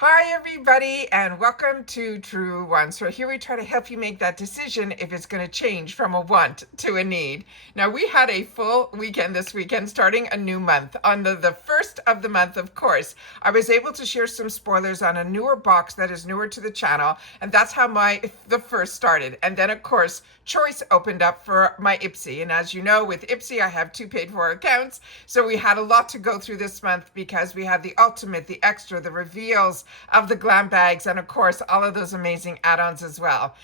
Hi everybody and welcome to Truewants. So here we try to help you make that decision if it's going to change from a want to a need. Now we had a full weekend this weekend starting a new month. On the first of the month, of course, I was able to share some spoilers on a newer box that is newer to the channel, and that's how the first started. And then of course Choice opened up for my Ipsy, and as you know, with Ipsy I have 2 paid for accounts, so we had a lot to go through this month because we had the ultimate, the extra, the reveals of the glam bags, and of course all of those amazing add-ons as well.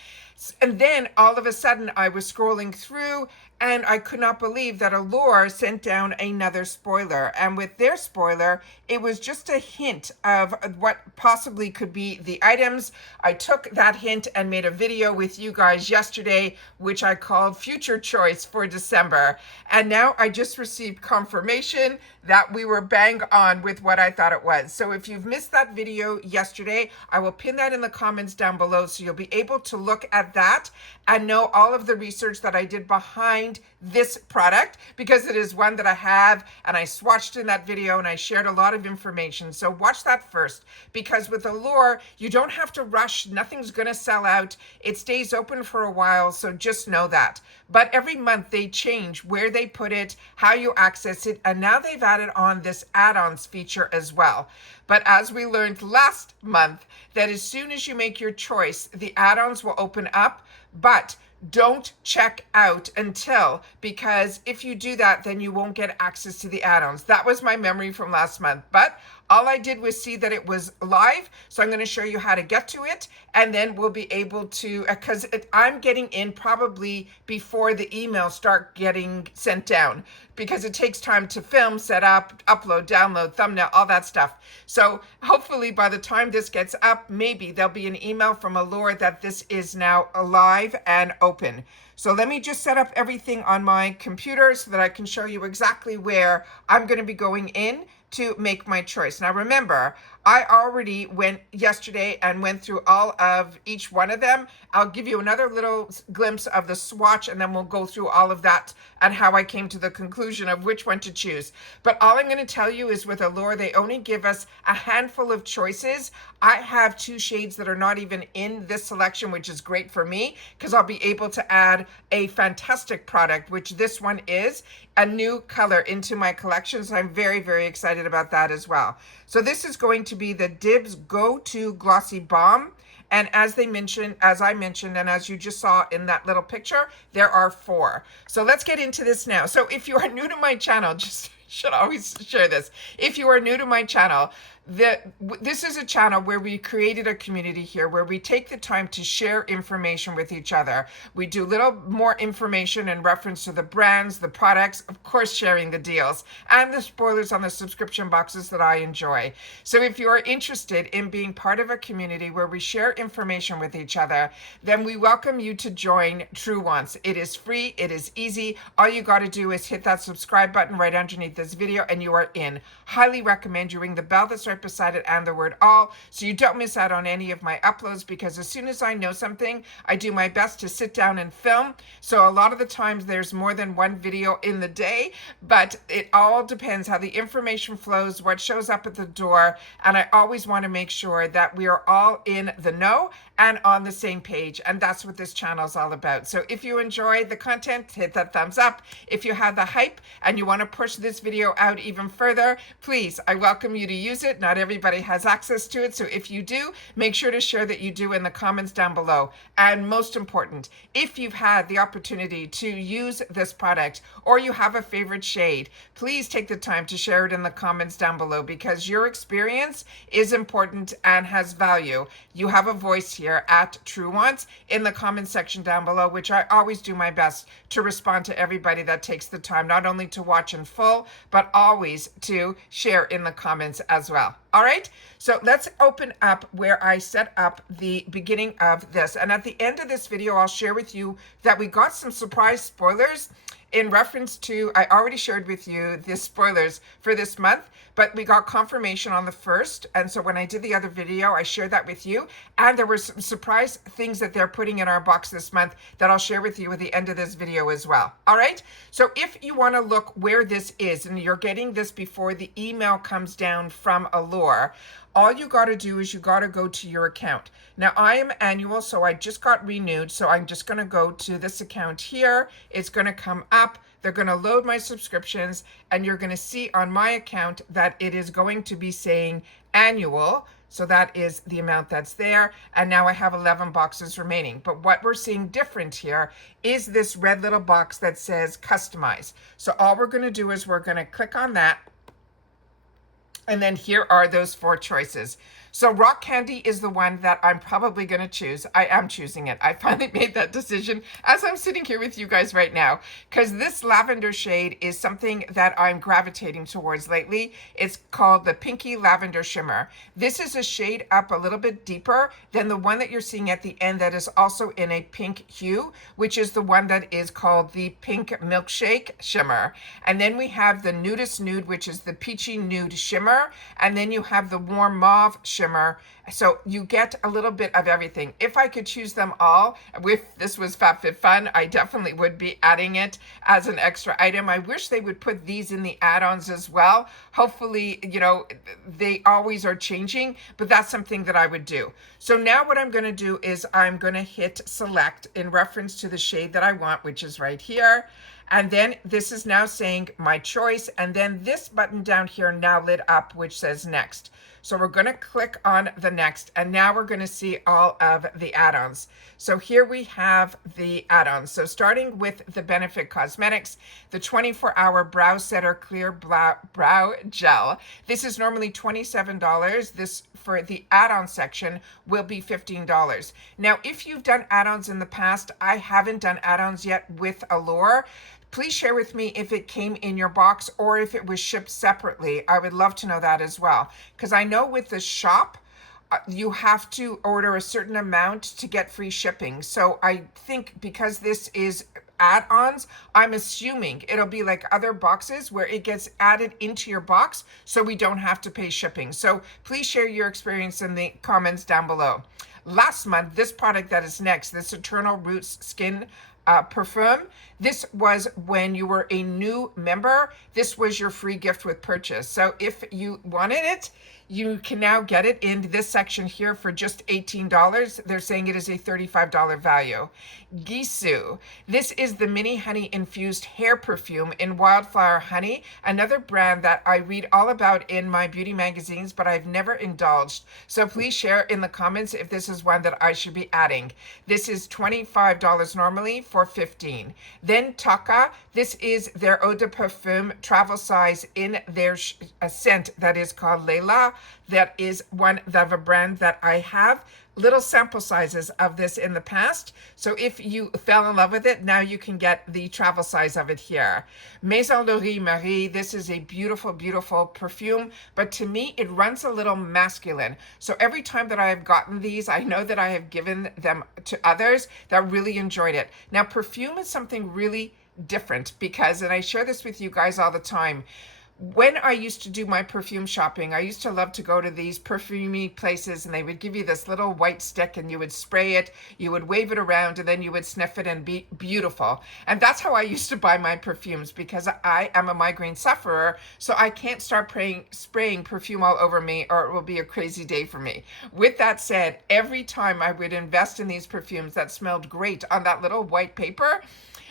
And then all of a sudden I was scrolling through and I could not believe that Allure sent down another spoiler. And with their spoiler, it was just a hint of what possibly could be the items. I took that hint and made a video with you guys yesterday, which I called Future Choice for December. And now I just received confirmation that we were bang on with what I thought it was. So if you've missed that video yesterday, I will pin that in the comments down below so you'll be able to look at that and know all of the research that I did behind this product, because it is one that I have and I swatched in that video and I shared a lot of information. So watch that first, because with Allure, you don't have to rush. Nothing's going to sell out. It stays open for a while, so just know that. But every month they change where they put it, how you access it, and now they've added on this add-ons feature as well. But as we learned last month, that as soon as you make your choice, the add-ons will open up, but don't check out until, because if you do that, then you won't get access to the add-ons. That was my memory from last month, but all I did was see that it was live. So I'm going to show you how to get to it, and then we'll be able to, because I'm getting in probably before the emails start getting sent down, because it takes time to film, set up, upload, download, thumbnail, all that stuff. So hopefully by the time this gets up, maybe there'll be an email from Allure that this is now alive and open. So let me just set up everything on my computer so that I can show you exactly where I'm going to be going in to make my choice. Now remember, I already went yesterday and went through all of each one of them. I'll give you another little glimpse of the swatch, and then we'll go through all of that and how I came to the conclusion of which one to choose. But all I'm going to tell you is with Allure, they only give us a handful of choices. I have 2 shades that are not even in this selection, which is great for me because I'll be able to add a fantastic product, which this one is, a new color into my collection. So I'm very, very excited about that as well. So this is going to be the Dibs Go-To Glossy Balm. And as I mentioned, and as you just saw in that little picture, there are 4. So let's get into this now. So if you are new to my channel, just should always share this. If you are new to my channel, this is a channel where we created a community here where we take the time to share information with each other. We do a little more information in reference to the brands, the products, of course sharing the deals, and the spoilers on the subscription boxes that I enjoy. So if you are interested in being part of a community where we share information with each other, then we welcome you to join Truewants. It is free, it is easy. All you got to do is hit that subscribe button right underneath this video and you are in. Highly recommend you ring the bell that's right beside it and the word all, so you don't miss out on any of my uploads, because as soon as I know something, I do my best to sit down and film. So a lot of the times there's more than one video in the day, but it all depends how the information flows, what shows up at the door, and I always want to make sure that we are all in the know and on the same page, and that's what this channel is all about. So if you enjoy the content, hit that thumbs up. If you have the hype and you want to push this video out even further, please, I welcome you to use it. Not everybody has access to it, so if you do, make sure to share that you do in the comments down below. And most important, if you've had the opportunity to use this product or you have a favorite shade, please take the time to share it in the comments down below, because your experience is important and has value. You have a voice here at Truewants in the comments section down below, which I always do my best to respond to everybody that takes the time not only to watch in full, but always to share in the comments as well. All right, so let's open up where I set up the beginning of this. And at the end of this video, I'll share with you that we got some surprise spoilers in reference to, I already shared with you the spoilers for this month, but we got confirmation on the 1st. And so when I did the other video, I shared that with you. And there were some surprise things that they're putting in our box this month that I'll share with you at the end of this video as well. All right. So if you want to look where this is, and you're getting this before the email comes down from Allure, all you got to do is you got to go to your account. Now I am annual, so I just got renewed. So I'm just going to go to this account here. It's going to come up. They're going to load my subscriptions, and you're going to see on my account that it is going to be saying annual. So that is the amount that's there. And now I have 11 boxes remaining. But what we're seeing different here is this red little box that says customize. So all we're going to do is we're going to click on that. And then here are those 4 choices. So rock candy is the one that I'm probably going to choose. I am choosing it. I finally made that decision as I'm sitting here with you guys right now, because this lavender shade is something that I'm gravitating towards lately. It's called the Pinky Lavender Shimmer. This is a shade up a little bit deeper than the one that you're seeing at the end that is also in a pink hue, which is the one that is called the Pink Milkshake Shimmer. And then we have the Nudist Nude, which is the Peachy Nude Shimmer. And then you have the Warm Mauve Shimmer. So you get a little bit of everything. If I could choose them all, if this was FabFitFun, I definitely would be adding it as an extra item. I wish they would put these in the add-ons as well. Hopefully, you know, they always are changing, but that's something that I would do. So now what I'm going to do is I'm going to hit select in reference to the shade that I want, which is right here. And then this is now saying my choice. And then this button down here now lit up, which says next. So we're going to click on the next, and now we're going to see all of the add-ons. So here we have the add-ons. So starting with the Benefit Cosmetics, the 24-hour Brow Setter Clear Brow Gel. This is normally $27. This for the add-on section will be $15. Now, if you've done add-ons in the past, I haven't done add-ons yet with Allure. Please share with me if it came in your box or if it was shipped separately. I would love to know that as well. Because I know with the shop, you have to order a certain amount to get free shipping. So I think because this is add-ons, I'm assuming it'll be like other boxes where it gets added into your box so we don't have to pay shipping. So please share your experience in the comments down below. Last month, this product that is next, this Eternal Roots Skin perfume. This was when you were a new member. This was your free gift with purchase. So if you wanted it, you can now get it in this section here for just $18. They're saying it is a $35 value. Gisou. This is the mini honey infused hair perfume in wildflower honey, another brand that I read all about in my beauty magazines, but I've never indulged. So please share in the comments if this is one that I should be adding. This is $25 normally for $15. Then Taka. This is their eau de parfum travel size in their scent that is called Leila. That is one of a brand that I have little sample sizes of this in the past. So if you fell in love with it, now you can get the travel size of it here. Maison Laurier Marie. This is a beautiful, beautiful perfume, but to me, it runs a little masculine. So every time that I have gotten these, I know that I have given them to others that really enjoyed it. Now, perfume is something really different because, and I share this with you guys all the time, when I used to do my perfume shopping, I used to love to go to these perfumey places and they would give you this little white stick and you would spray it, you would wave it around, and then you would sniff it and be beautiful. And that's how I used to buy my perfumes because I am a migraine sufferer, so I can't start spraying perfume all over me or it will be a crazy day for me. With that said, every time I would invest in these perfumes that smelled great on that little white paper,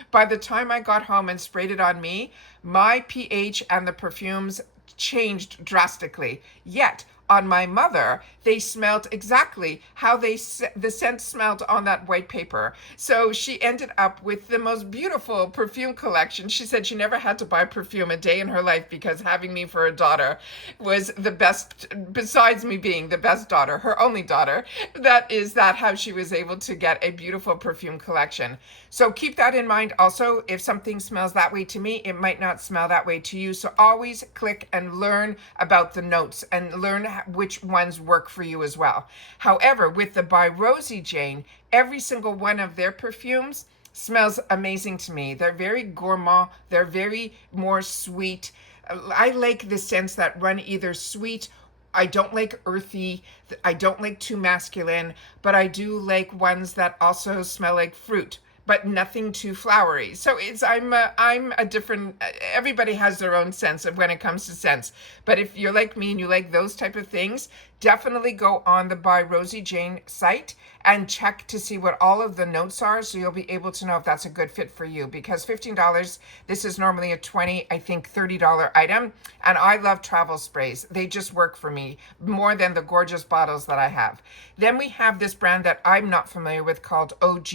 by the time I got home and sprayed it on me, my pH and the perfumes changed drastically. Yet, on my mother, they smelled exactly how the scent smelled on that white paper. So she ended up with the most beautiful perfume collection. She said she never had to buy perfume a day in her life because having me for a daughter was the best, besides me being the best daughter, her only daughter. That is how she was able to get a beautiful perfume collection. So keep that in mind also. If something smells that way to me, it might not smell that way to you. So always click and learn about the notes and learn which ones work for you as well. However, with the By Rosie Jane, every single one of their perfumes smells amazing to me. They're very gourmand. They're very more sweet. I like the scents that run either sweet. I don't like earthy. I don't like too masculine, but I do like ones that also smell like fruit, but nothing too flowery. So I'm a different, everybody has their own sense of when it comes to scents. But if you're like me and you like those type of things, definitely go on the By Rosie Jane site and check to see what all of the notes are, so you'll be able to know if that's a good fit for you. Because $15, this is normally a $20, I think $30 item, and I love travel sprays. They just work for me more than the gorgeous bottles that I have. Then we have this brand that I'm not familiar with called OG.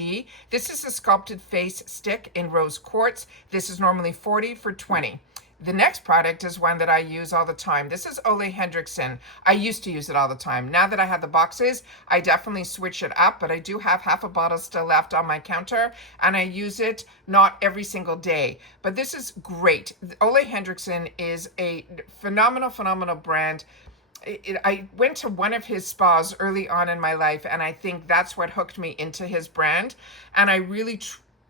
This is a sculpted face stick in rose quartz. This is normally $40 for $20. The next product is one that I use all the time. This is Ole Henriksen. I used to use it all the time. Now that I have the boxes, I definitely switch it up, but I do have half a bottle still left on my counter, and I use it not every single day. But this is great. Ole Henriksen is a phenomenal brand. I went to one of his spas early on in my life, and I think that's what hooked me into his brand. And I really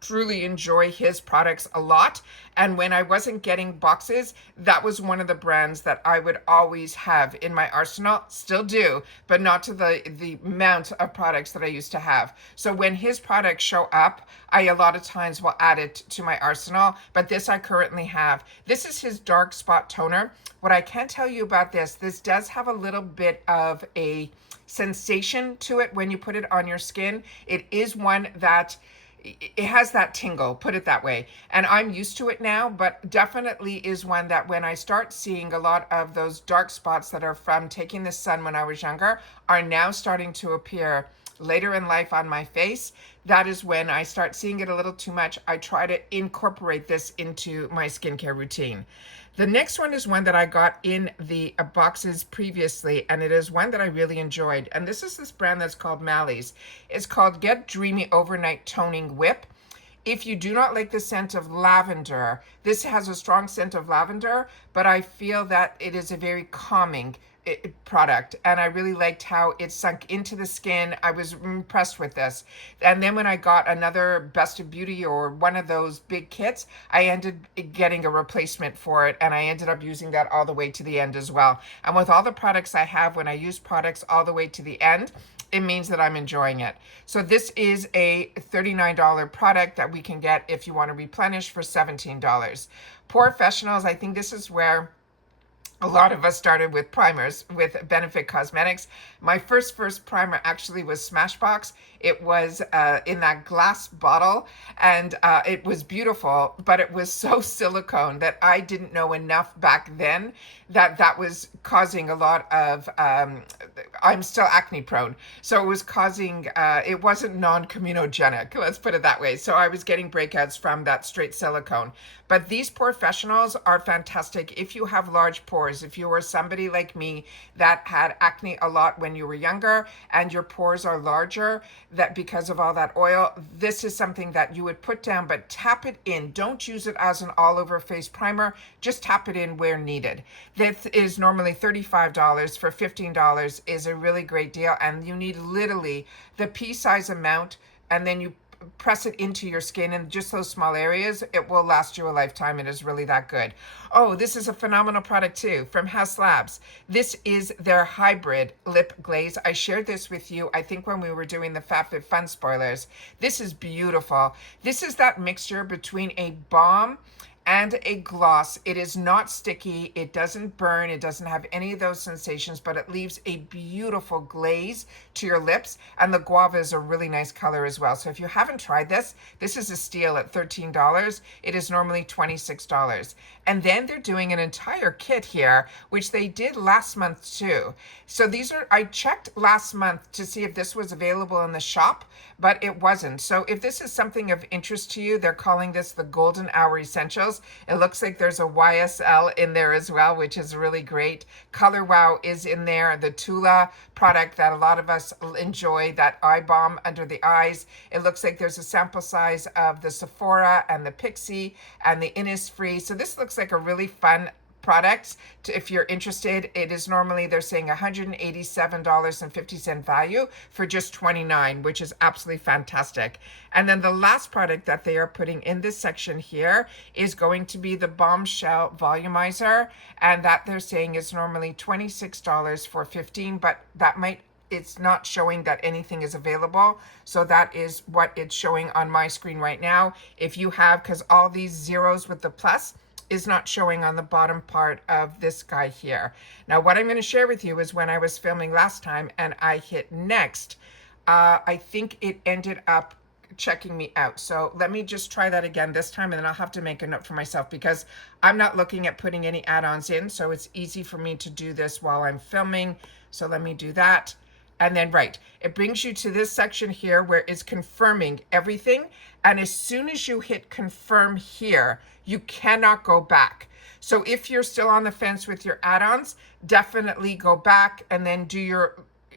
truly enjoy his products a lot. And when I wasn't getting boxes, that was one of the brands that I would always have in my arsenal. Still do, but not to the amount of products that I used to have. So when his products show up, I a lot of times will add it to my arsenal. But this I currently have. This is his dark spot toner. What I can tell you about this does have a little bit of a sensation to it when you put it on your skin. It is one that it has that tingle, put it that way. And I'm used to it now, but definitely is one that when I start seeing a lot of those dark spots that are from taking the sun when I was younger are now starting to appear later in life on my face, that is when I start seeing it a little too much. I try to incorporate this into my skincare routine. The next one is one that I got in the boxes previously, and it is one that I really enjoyed. And this is this brand that's called Mally's. It's called Get Dreamy Overnight Toning Whip. If you do not like the scent of lavender, this has a strong scent of lavender, but I feel that it is a very calming product, and I really liked how it sunk into the skin. I was impressed with this. And then when I got another Best of Beauty or one of those big kits, I ended getting a replacement for it, and I ended up using that all the way to the end as well. And with all the products I have, when I use products all the way to the end, it means that I'm enjoying it. So this is a $39 product that we can get if you want to replenish for $17. Professionals, I think this is where a lot of us started with primers with Benefit Cosmetics. My first primer actually was Smashbox. It was in that glass bottle, and it was beautiful, but it was so silicone that I didn't know enough back then that was causing a lot of, I'm still acne prone. So it was causing, it wasn't non-comedogenic, let's put it that way. So I was getting breakouts from that straight silicone. But these Professionals are fantastic if you have large pores. If you were somebody like me that had acne a lot when you were younger and your pores are larger, that because of all that oil, this is something that you would put down, but tap it in. Don't use it as an all over face primer. Just tap it in where needed. This is normally $35. For $15 is a really great deal. And you need literally the pea-size amount, and then you press it into your skin in just those small areas. It will last you a lifetime. It is really that good. Oh, this is a phenomenal product too from House Labs. This is their hybrid lip glaze. I shared this with you, I think, when we were doing the FabFitFun spoilers. This is beautiful. This is that mixture between a balm and a gloss. It is not sticky, it doesn't burn, it doesn't have any of those sensations, but it leaves a beautiful glaze to your lips, and the guava is a really nice color as well. So if you haven't tried this, this is a steal at $13. It is normally $26. And then they're doing an entire kit here, which they did last month too. So these are, I checked last month to see if this was available in the shop, but it wasn't. So if this is something of interest to you, they're calling this the Golden Hour Essentials. It looks like there's a YSL in there as well, which is really great. Color Wow is in there. The Tula product that a lot of us enjoy, that eye balm under the eyes. It looks like there's a sample size of the Sephora and the Pixie and the Innisfree. So this looks like a really fun products if you're interested. It is normally, they're saying $187.50 value for just $29, which is absolutely fantastic. And then the last product that they are putting in this section here is going to be the Bombshell Volumizer, and that they're saying is normally $26 for $15, but that might, it's not showing that anything is available. So that is what it's showing on my screen right now. If you have, because all these zeros with the plus is not showing on the bottom part of this guy here. Now, what I'm going to share with you is when I was filming last time and I hit next, I think it ended up checking me out. So let me just try that again this time, and then I'll have to make a note for myself because I'm not looking at putting any add-ons in, so it's easy for me to do this while I'm filming. So let me do that. And then, right, it brings you to this section here where it's confirming everything. And as soon as you hit confirm here, you cannot go back. So if you're still on the fence with your add-ons, definitely go back and then do your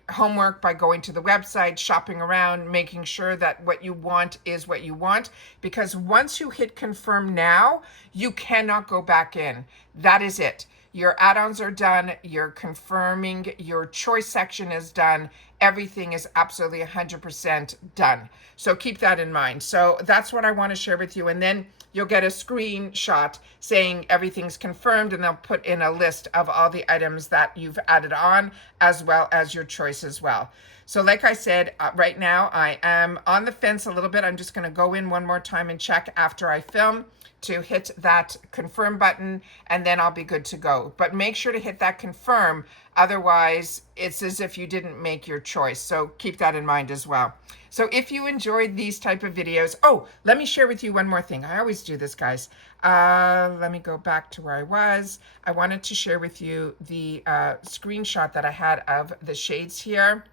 homework by going to the website, shopping around, making sure that what you want is what you want. Because once you hit confirm now, you cannot go back in. That is it. Your add-ons are done. You're confirming. Your choice section is done. Everything is absolutely 100% done. So keep that in mind. So that's what I want to share with you. And then you'll get a screenshot saying everything's confirmed, and they'll put in a list of all the items that you've added on, as well as your choice as well. So like I said, right now I am on the fence a little bit. I'm just going to go in one more time and check after I film to hit that confirm button, and then I'll be good to go. But make sure to hit that confirm, otherwise it's as if you didn't make your choice. So keep that in mind as well. So if you enjoyed these type of videos, oh, let me share with you one more thing. I always do this, guys. Let me go back to where I was. I wanted to share with you the screenshot that I had of the shades here.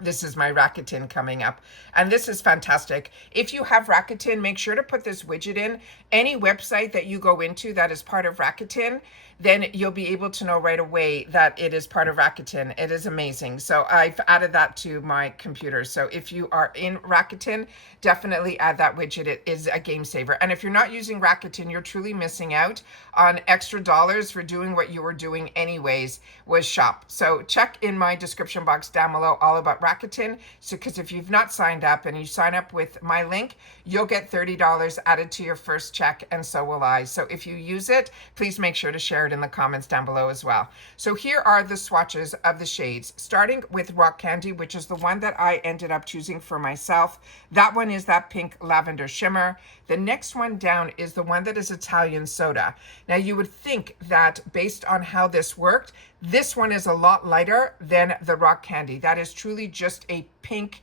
This is my Rakuten coming up, and this is fantastic. If you have Rakuten, make sure to put this widget in. Any website that you go into that is part of Rakuten, then you'll be able to know right away that it is part of Rakuten. It is amazing. So I've added that to my computer. So if you are in Rakuten, definitely add that widget. It is a game saver. And if you're not using Rakuten, you're truly missing out on extra dollars for doing what you were doing anyways, was shop. So check in my description box down below all about Rakuten. So because if you've not signed up and you sign up with my link, you'll get $30 added to your first check, and so will I. So if you use it, please make sure to share it in the comments down below as well. So here are the swatches of the shades, starting with Rock Candy, which is the one that I ended up choosing for myself. That one is that pink lavender shimmer. The next one down is the one that is Italian Soda. Now you would think that based on how this worked, this one is a lot lighter than the Rock Candy. That is truly just a pink,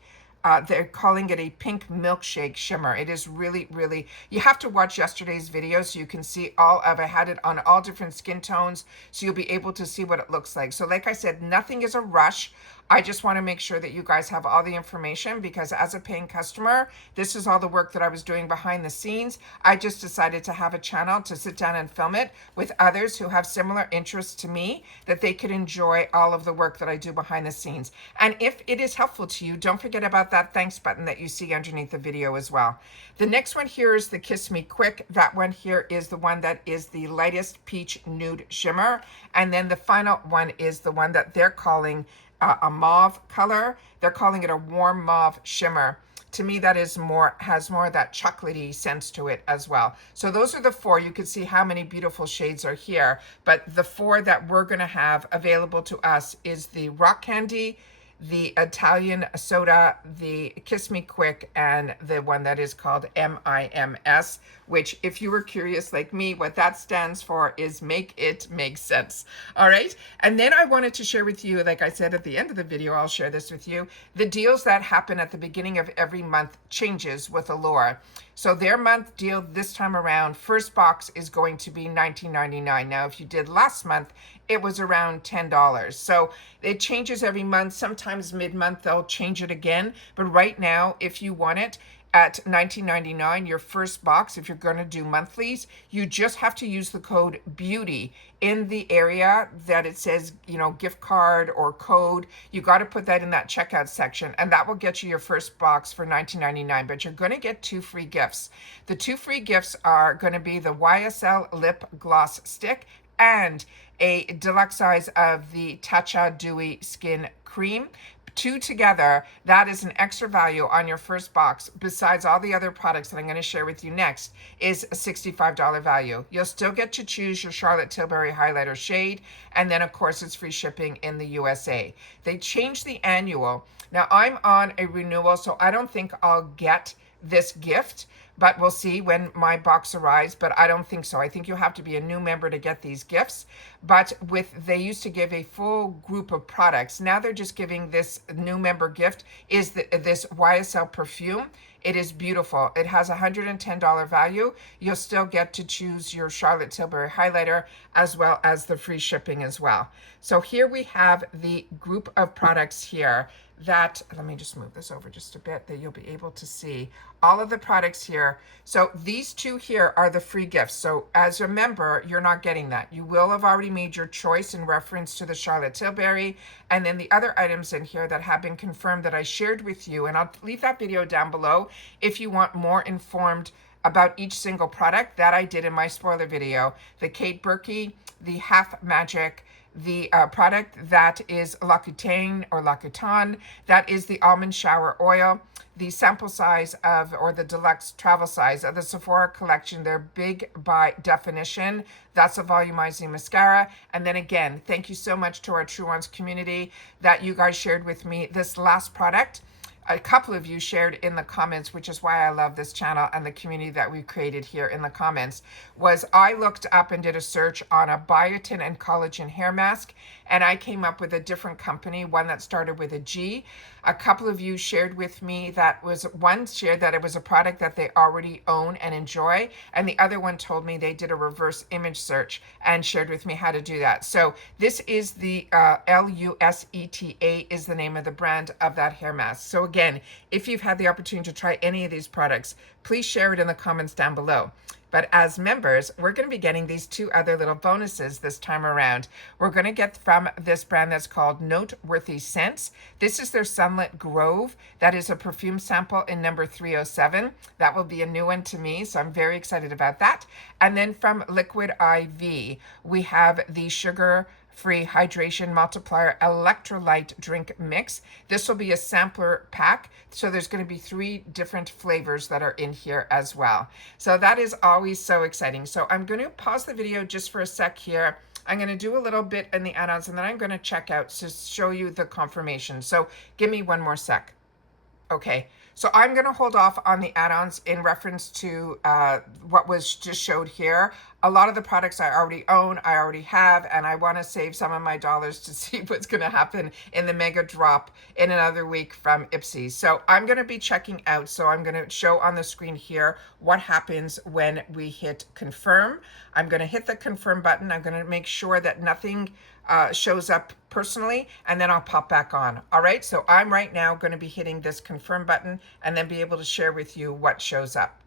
they're calling it a pink milkshake shimmer. It is really, really, you have to watch yesterday's video so you can see all of, I had it on all different skin tones, so you'll be able to see what it looks like. So like I said, nothing is a rush. I just want to make sure that you guys have all the information, because as a paying customer, this is all the work that I was doing behind the scenes. I just decided to have a channel to sit down and film it with others who have similar interests to me, that they could enjoy all of the work that I do behind the scenes. And if it is helpful to you, don't forget about that thanks button that you see underneath the video as well. The next one here is the Kiss Me Quick. That one here is the one that is the lightest peach nude shimmer. And then the final one is the one that they're calling a mauve color. They're calling it a warm mauve shimmer. To me, that is more, has more of that chocolatey sense to it as well. So those are the four. You can see how many beautiful shades are here, but the four that we're going to have available to us is the Rock Candy, the Italian Soda, the Kiss Me Quick, and the one that is called MIMS, which, if you were curious like me, what that stands for is Make It Make Sense. All right. And then I wanted to share with you, like I said at the end of the video, I'll share this with you, the deals that happen at the beginning of every month changes with Allure. So their month deal this time around, first box is going to be $19.99. Now, if you did last month, it was around $10. So it changes every month. Sometimes mid-month they'll change it again. But right now, if you want it at $19.99, your first box, if you're going to do monthlies, you just have to use the code BEAUTY in the area that it says, you know, gift card or code. You got to put that in that checkout section, and that will get you your first box for $19.99. But you're going to get 2 free gifts. The 2 free gifts are going to be the YSL lip gloss stick and a deluxe size of the Tatcha Dewy Skin Cream. 2 together, that is an extra value on your first box, besides all the other products that I'm going to share with you next, is a $65 value. You'll still get to choose your Charlotte Tilbury highlighter shade, and then of course it's free shipping in the USA. They changed the annual. Now I'm on a renewal, so I don't think I'll get this gift, but we'll see when my box arrives. But I don't think so. I think you have to be a new member to get these gifts. But they used to give a full group of products. Now they're just giving this new member gift is this YSL perfume. It is beautiful. It has a $110 value. You'll still get to choose your Charlotte Tilbury highlighter as well as the free shipping as well. So here we have the group of products here that, let me just move this over just a bit, that you'll be able to see all of the products here. So these two here are the free gifts. So as a member, you're not getting that. You will have already made your choice in reference to the Charlotte Tilbury, and then the other items in here that have been confirmed that I shared with you, and I'll leave that video down below if you want more informed about each single product that I did in my spoiler video. The Kate Berkey, the Half Magic, the product that is Rakuten or Rakuten, that is the almond shower oil, the sample size of, or the deluxe travel size of the Sephora collection. They're big by definition. That's a volumizing mascara. And then again, thank you so much to our Truewants community that you guys shared with me this last product. A couple of you shared in the comments, which is why I love this channel and the community that we created here in the comments, was I looked up and did a search on a biotin and collagen hair mask, and I came up with a different company, one that started with a G. A couple of you shared with me that one shared that it was a product that they already own and enjoy, and the other one told me they did a reverse image search and shared with me how to do that. So this is the Luseta is the name of the brand of that hair mask. So again, if you've had the opportunity to try any of these products, please share it in the comments down below. But as members, we're going to be getting these two other little bonuses this time around. We're going to get from this brand that's called Noteworthy Scents. This is their Sunlit Grove. That is a perfume sample in number 307. That will be a new one to me, so I'm very excited about that. And then from Liquid IV, we have the Sugar-Free Hydration Multiplier Electrolyte Drink Mix. This will be a sampler pack, so there's going to be 3 different flavors that are in here as well. So that is always so exciting. So I'm going to pause the video just for a sec here. I'm going to do a little bit in the add-ons, and then I'm going to check out to show you the confirmation. So give me one more sec. Okay, so I'm going to hold off on the add-ons in reference to what was just showed here. A lot of the products I already own, I already have, and I want to save some of my dollars to see what's going to happen in the mega drop in another week from Ipsy. So I'm going to be checking out. So I'm going to show on the screen here what happens when we hit confirm. I'm going to hit the confirm button. I'm going to make sure that nothing shows up personally, and then I'll pop back on. All right, so I'm right now going to be hitting this confirm button and then be able to share with you what shows up.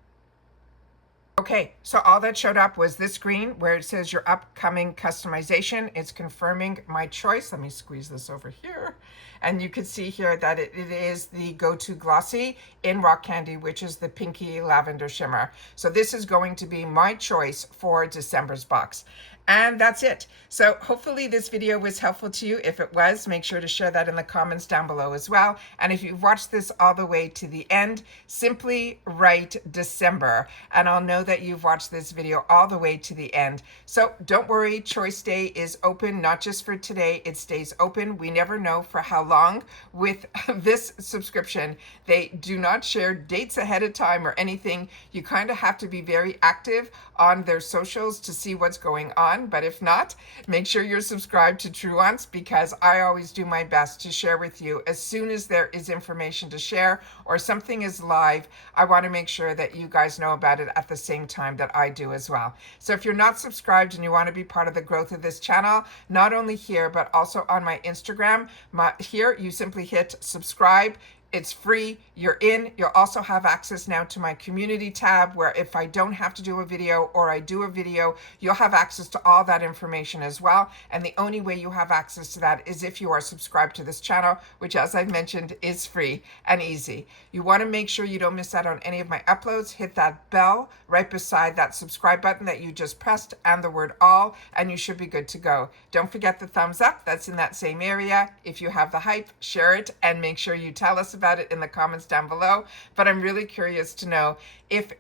Okay, so all that showed up was this screen where it says your upcoming customization. It's confirming my choice. Let me squeeze this over here. And you can see here that it is the Go-To Glossy in Rock Candy, which is the Pinky Lavender Shimmer. So this is going to be my choice for December's box. And that's it. So hopefully this video was helpful to you. If it was, make sure to share that in the comments down below as well. And if you've watched this all the way to the end, simply write December, and I'll know that you've watched this video all the way to the end. So don't worry, Choice Day is open, not just for today, it stays open. We never know for how long with this subscription. They do not share dates ahead of time or anything. You kind of have to be very active on their socials to see what's going on. But if not, make sure you're subscribed to Truewants, because I always do my best to share with you as soon as there is information to share or something is live. I want to make sure that you guys know about it at the same time that I do as well. So if you're not subscribed and you want to be part of the growth of this channel, not only here but also on my Instagram, here you simply hit subscribe. It's free. You're in. You'll also have access now to my community tab, where if I don't have to do a video or I do a video, you'll have access to all that information as well. And the only way you have access to that is if you are subscribed to this channel, which, as I've mentioned, is free and easy. You want to make sure you don't miss out on any of my uploads. Hit that bell right beside that subscribe button that you just pressed and the word all, and you should be good to go. Don't forget the thumbs up. That's in that same area. If you have the hype, share it, and make sure you tell us about it in the comments down below. But I'm really curious to know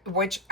which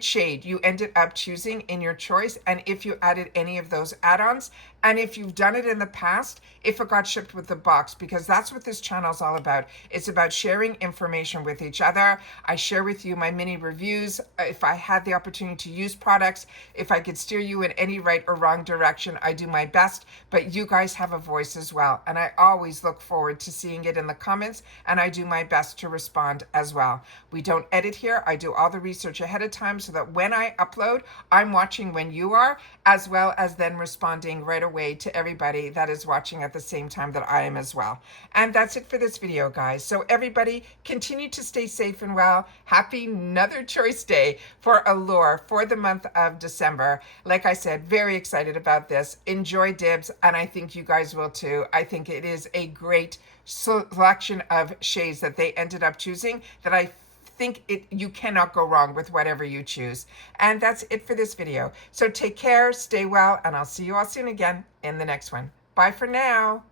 shade you ended up choosing in your choice, and if you added any of those add-ons And if you've done it in the past, if it got shipped with the box, because that's what this channel is all about. It's about sharing information with each other. I share with you my mini reviews. If I had the opportunity to use products, if I could steer you in any right or wrong direction, I do my best, but you guys have a voice as well. And I always look forward to seeing it in the comments, and I do my best to respond as well. We don't edit here. I do all the research ahead of time so that when I upload, I'm watching when you are, as well as then responding right away to everybody that is watching at the same time that I am as well. And that's it for this video, guys. So everybody continue to stay safe and well. Happy Another Choice Day for Allure for the month of December. Like I said, very excited about this. Enjoy Dibs, and I think you guys will too. I think it is a great selection of shades that they ended up choosing that I think you cannot go wrong with whatever you choose. And that's it for this video. So take care, stay well, and I'll see you all soon again in the next one. Bye for now.